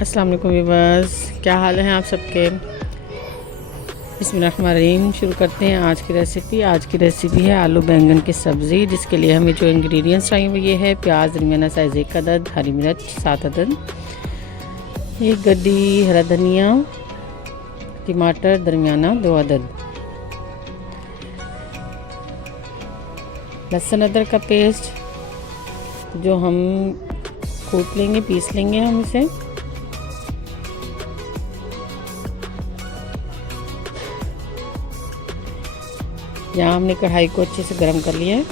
अस्सलाम वालेकुम व्यूअर्स, क्या हाल है आप सबके। बिस्मिल्लाहिर्रहमानिर्रहीम। शुरू करते हैं आज की रेसिपी। आज की रेसिपी है आलू बैंगन की सब्ज़ी, जिसके लिए हमें जो इंग्रेडिएंट्स चाहिए वो ये है: प्याज दरमियाना साइज़ 1 अदद, हरी मिर्च 7 अदद, 1 गड्डी हरा धनिया, टमाटर दरमियाना 2 अदद, लहसुन अदरक का पेस्ट जो हम कूट लेंगे, पीस लेंगे हम इसे। यहाँ हमने कढ़ाई को अच्छे से गर्म कर लिया है।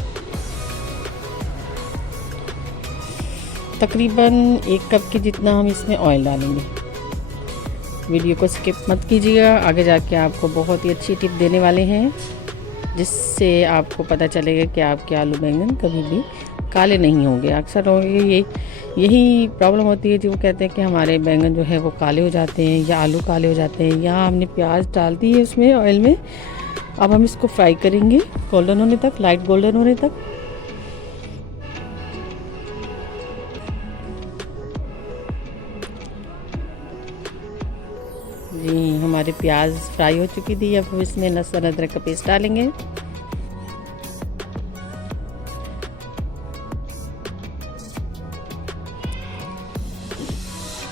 तकरीबन 1 कप के जितना हम इसमें ऑयल डालेंगे। वीडियो को स्किप मत कीजिएगा, आगे जाके आपको बहुत ही अच्छी टिप देने वाले हैं, जिससे आपको पता चलेगा कि आपके आलू बैंगन कभी भी काले नहीं होंगे। अक्सर लोगों की यही प्रॉब्लम होती है, जो वो कहते हैं कि हमारे बैंगन जो है वो काले हो जाते हैं या आलू काले हो जाते हैं। यहाँ हमने प्याज डाल दी है उसमें ऑयल में। अब हम इसको फ्राई करेंगे गोल्डन होने तक, लाइट गोल्डन होने तक। जी, हमारे प्याज फ्राई हो चुकी थी। अब हम इसमें लहसुन अदरक का पेस्ट डालेंगे।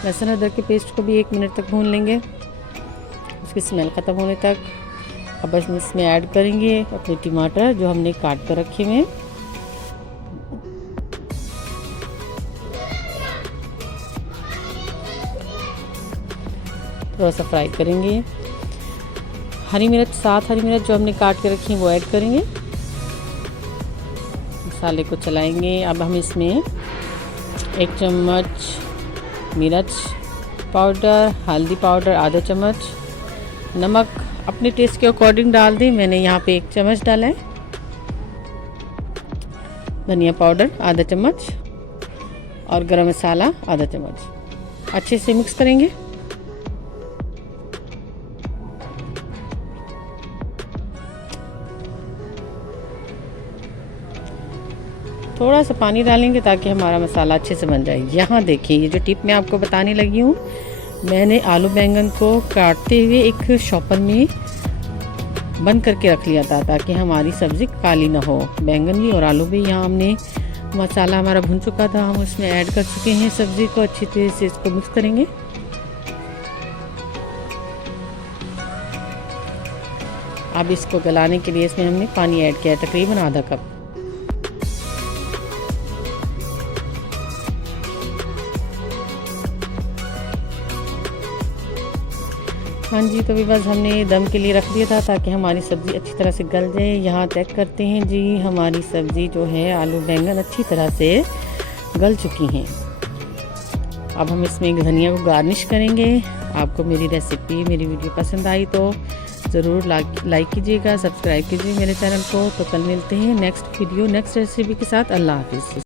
लहसुन अदरक के पेस्ट को भी 1 मिनट तक भून लेंगे, उसकी स्मेल ख़त्म होने तक। अब बस इसमें ऐड करेंगे अपने टमाटर जो हमने काट कर रखे हुए। थोड़ा सा फ्राई करेंगे। हरी मिर्च 7 हरी मिर्च जो हमने काट के रखी है वो ऐड करेंगे। मसाले को चलाएंगे। अब हम इसमें 1 चम्मच मिर्च पाउडर, हल्दी पाउडर आधा चम्मच, नमक अपने टेस्ट के अकॉर्डिंग डाल दें। मैंने यहाँ पे 1 चम्मच डाला है। धनिया पाउडर आधा चम्मच और गरम मसाला आधा चम्मच। अच्छे से मिक्स करेंगे। थोड़ा सा पानी डालेंगे ताकि हमारा मसाला अच्छे से बन जाए। यहाँ देखिए, ये जो टिप मैं आपको बताने लगी हूँ, मैंने आलू बैंगन को काटते हुए एक शॉपर में बंद करके रख लिया था, ताकि हमारी सब्ज़ी काली ना हो। बैंगन भी और आलू भी। यहाँ हमने मसाला हमारा भुन चुका था, हम उसमें ऐड कर चुके हैं सब्ज़ी को। अच्छी तरह से इसको मिक्स करेंगे। अब इसको गलाने के लिए इसमें हमने पानी ऐड किया है, तकरीबन आधा कप। हाँ जी, तो भी बस हमने दम के लिए रख दिया था ताकि हमारी सब्ज़ी अच्छी तरह से गल जाए। यहाँ चेक करते हैं जी, हमारी सब्ज़ी जो है आलू बैंगन अच्छी तरह से गल चुकी हैं। अब हम इसमें धनिया को गार्निश करेंगे। आपको मेरी रेसिपी, मेरी वीडियो पसंद आई तो ज़रूर लाइक कीजिएगा, सब्सक्राइब कीजिए मेरे चैनल को। तो कल मिलते हैं नेक्स्ट वीडियो, नेक्स्ट रेसिपी के साथ। अल्लाह हाफिज़।